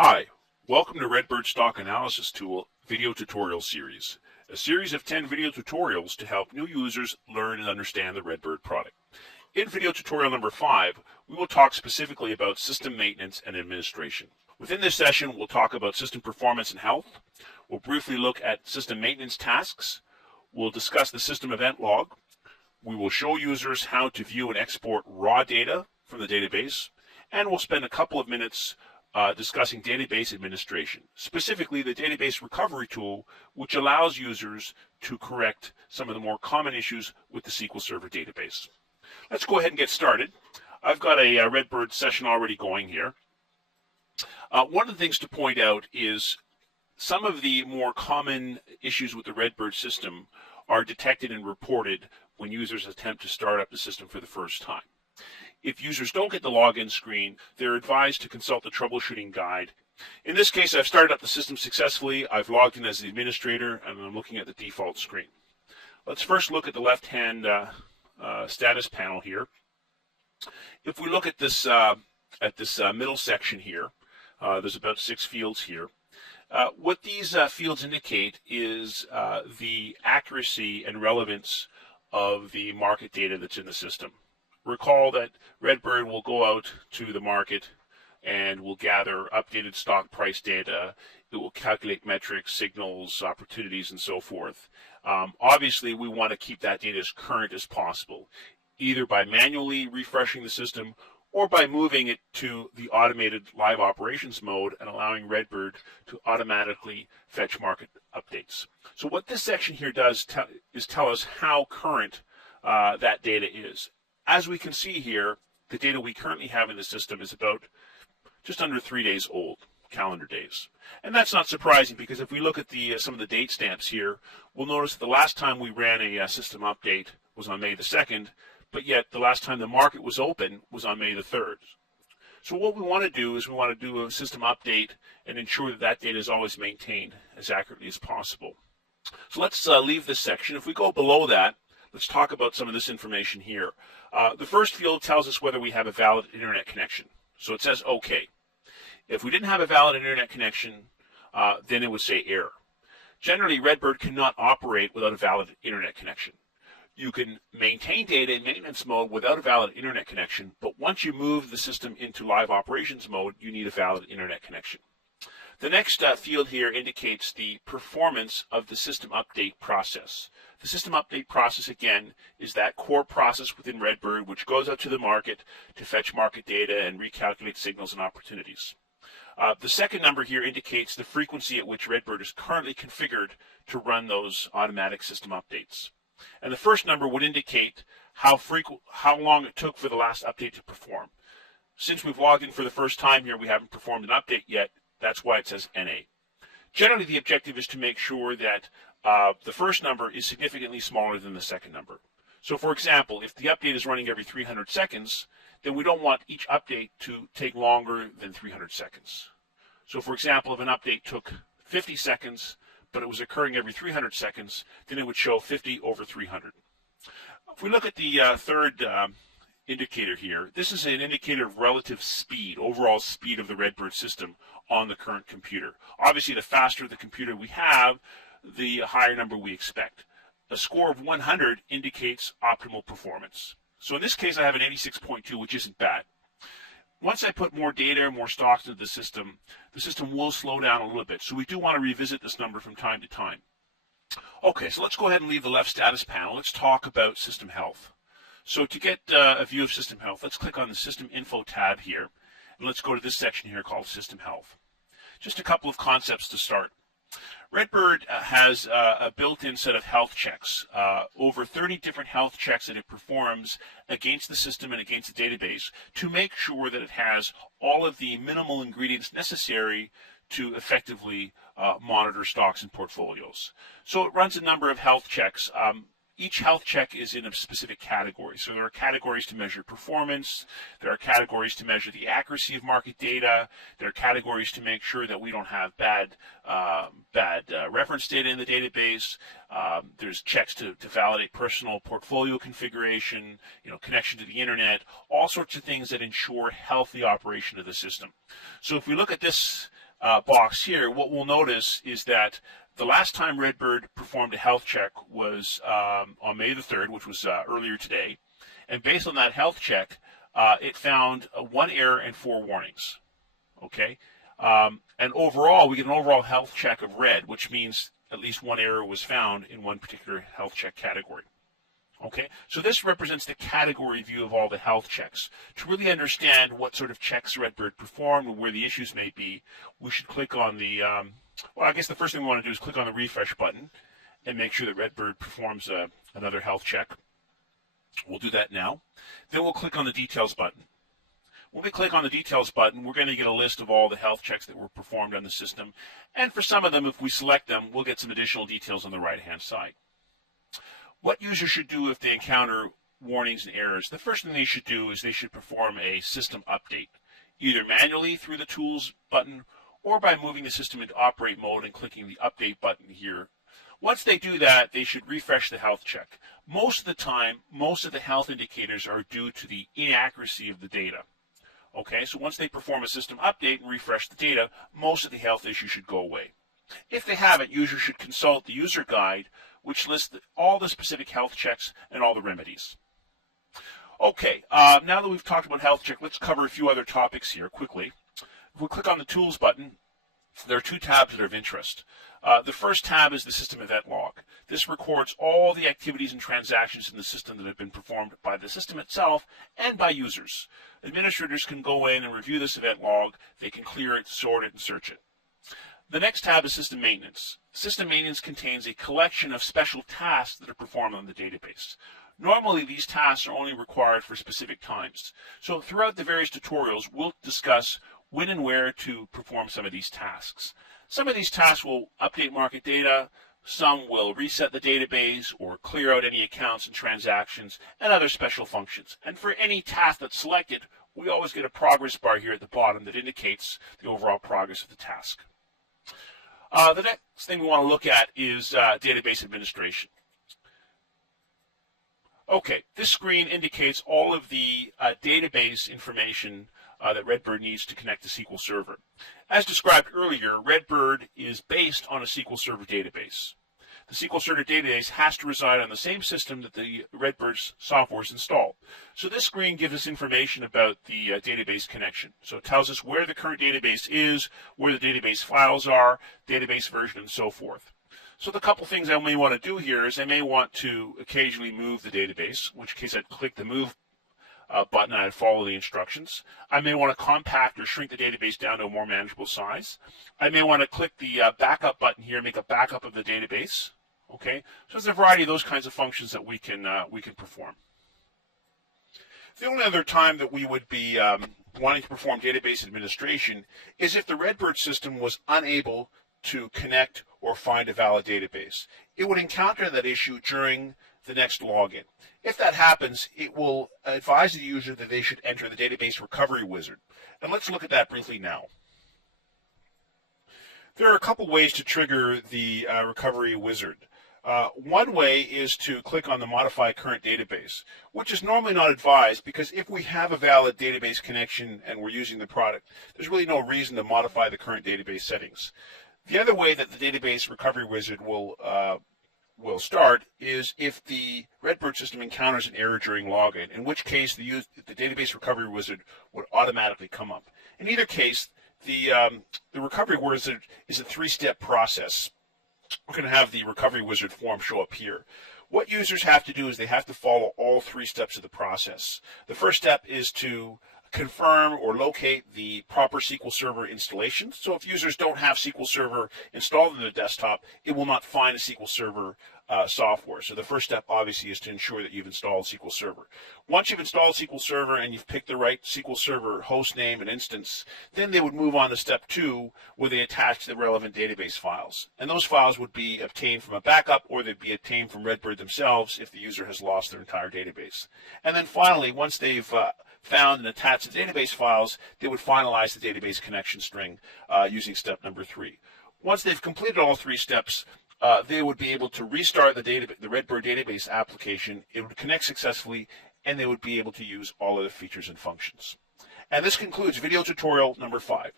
Hi, welcome to RedBird Stock Analysis Tool video tutorial series, a series of 10 video tutorials to help new users learn and understand the RedBird product. In video tutorial number 5, we will talk specifically about system maintenance and administration. Within this session, we'll talk about system performance and health. We'll briefly look at system maintenance tasks. We'll discuss the system event log. We will show users how to view and export raw data from the database, and we'll spend a couple of minutes discussing database administration, specifically the database recovery tool, which allows users to correct some of the more common issues with the SQL Server database. Let's go ahead and get started. I've got a RedBird session already going here. One of the things to point out is some of the more common issues with the RedBird system are detected and reported when users attempt to start up the system for the first time. If users don't get the login screen, they're advised to consult the troubleshooting guide. In this case, I've started up the system successfully. I've logged in as the administrator, and I'm looking at the default screen. Let's first look at the left-hand status panel here. If we look at this middle section here, there's about 6 fields here. What these fields indicate is the accuracy and relevance of the market data that's in the system. Recall that RedBird will go out to the market and will gather updated stock price data. It will calculate metrics, signals, opportunities, and so forth. Obviously, we want to keep that data as current as possible, either by manually refreshing the system or by moving it to the automated live operations mode and allowing RedBird to automatically fetch market updates. So what this section here does is tell us how current that data is. As we can see here, the data we currently have in the system is about just under 3 days old, calendar days. And that's not surprising because if we look at some of the date stamps here, we'll notice that the last time we ran a system update was on May the 2nd, but yet the last time the market was open was on May the 3rd. So what we want to do is we want to do a system update and ensure that that data is always maintained as accurately as possible. So let's leave this section. If we go below that, let's talk about some of this information here. The first field tells us whether we have a valid internet connection. So it says OK. If we didn't have a valid internet connection, then it would say error. Generally, RedBird cannot operate without a valid internet connection. You can maintain data in maintenance mode without a valid internet connection, but once you move the system into live operations mode, you need a valid internet connection. The next field here indicates the performance of the system update process. The system update process, again, is that core process within RedBird which goes out to the market to fetch market data and recalculate signals and opportunities. The second number here indicates the frequency at which RedBird is currently configured to run those automatic system updates. And the first number would indicate how long it took for the last update to perform. Since we've logged in for the first time here, we haven't performed an update yet. That's why it says NA. Generally, the objective is to make sure that the first number is significantly smaller than the second number. So, for example, if the update is running every 300 seconds, then we don't want each update to take longer than 300 seconds. So, for example, if an update took 50 seconds, but it was occurring every 300 seconds, then it would show 50 over 300. If we look at the third indicator here, this is an indicator of relative speed, overall speed of the RedBird system on the current computer. Obviously, the faster the computer we have, the higher number we expect. A score of 100 indicates optimal performance. So in this case, I have an 86.2, which isn't bad. Once I put more data and more stocks into the system will slow down a little bit. So we do want to revisit this number from time to time. Okay, so let's go ahead and leave the left status panel. Let's talk about system health. So to get a view of system health, let's click on the System Info tab here, and let's go to this section here called System Health. Just a couple of concepts to start. RedBird has a built-in set of health checks, over 30 different health checks that it performs against the system and against the database to make sure that it has all of the minimal ingredients necessary to effectively monitor stocks and portfolios. So it runs a number of health checks. Each health check is in a specific category. So there are categories to measure performance. There are categories to measure the accuracy of market data. There are categories to make sure that we don't have bad reference data in the database. There's checks to validate personal portfolio configuration, connection to the internet, all sorts of things that ensure healthy operation of the system. So if we look at this box here, what we'll notice is that the last time RedBird performed a health check was on May the 3rd, which was earlier today. And based on that health check, it found 1 error and 4 warnings. Okay? And overall, we get an overall health check of red, which means at least 1 error was found in one particular health check category. Okay, so this represents the category view of all the health checks. To really understand what sort of checks RedBird performed and where the issues may be, we should click on the, well, I guess the first thing we want to do is click on the refresh button and make sure that RedBird performs another health check. We'll do that now. Then we'll click on the details button. When we click on the details button, we're going to get a list of all the health checks that were performed on the system. And for some of them, if we select them, we'll get some additional details on the right-hand side. What users should do if they encounter warnings and errors, the first thing they should do is they should perform a system update, either manually through the Tools button or by moving the system into operate mode and clicking the update button here. Once they do that, they should refresh the health check. Most of the time, most of the health indicators are due to the inaccuracy of the data. Okay, so once they perform a system update and refresh the data, most of the health issues should go away. If they haven't, users should consult the user guide, which lists all the specific health checks and all the remedies. Okay, now that we've talked about health check, let's cover a few other topics here quickly. If we click on the Tools button, there are 2 tabs that are of interest. The first tab is the System Event Log. This records all the activities and transactions in the system that have been performed by the system itself and by users. Administrators can go in and review this event log. They can clear it, sort it, and search it. The next tab is System Maintenance. System Maintenance contains a collection of special tasks that are performed on the database. Normally, these tasks are only required for specific times. So throughout the various tutorials, we'll discuss when and where to perform some of these tasks. Some of these tasks will update market data, some will reset the database or clear out any accounts and transactions, and other special functions. And for any task that's selected, we always get a progress bar here at the bottom that indicates the overall progress of the task. The next thing we want to look at is database administration. Okay, this screen indicates all of the database information that RedBird needs to connect to SQL Server. As described earlier, RedBird is based on a SQL Server database. The SQL Server database has to reside on the same system that the RedBird software is installed. So this screen gives us information about the database connection. So it tells us where the current database is, where the database files are, database version, and so forth. So the couple things I may want to do here is I may want to occasionally move the database, in which case I'd click the Move button and I'd follow the instructions. I may want to compact or shrink the database down to a more manageable size. I may want to click the Backup button here and make a backup of the database. Okay, so there's a variety of those kinds of functions that we can perform. The only other time that we would be wanting to perform database administration is if the RedBird system was unable to connect or find a valid database. It would encounter that issue during the next login. If that happens, it will advise the user that they should enter the database recovery wizard. And let's look at that briefly now. There are a couple ways to trigger the recovery wizard. One way is to click on the Modify Current Database, which is normally not advised because if we have a valid database connection and we're using the product, there's really no reason to modify the current database settings. The other way that the database recovery wizard will start is if the RedBird system encounters an error during login, in which case the database recovery wizard would automatically come up. In either case, the recovery wizard is a 3-step process. We're going to have the recovery wizard form show up here. What users have to do is they have to follow all 3 steps of the process. The first step is to confirm or locate the proper SQL Server installation. So if users don't have SQL Server installed in their desktop, it will not find a SQL Server software. So the first step obviously is to ensure that you've installed SQL Server. Once you've installed SQL Server and you've picked the right SQL Server host name and instance, then they would move on to step 2 where they attach the relevant database files. And those files would be obtained from a backup or they'd be obtained from RedBird themselves if the user has lost their entire database. And then finally, once they've found and attached the database files, they would finalize the database connection string using step number 3. Once they've completed all 3 steps, they would be able to restart the RedBird database application. It would connect successfully, and they would be able to use all of the features and functions. And this concludes video tutorial number 5.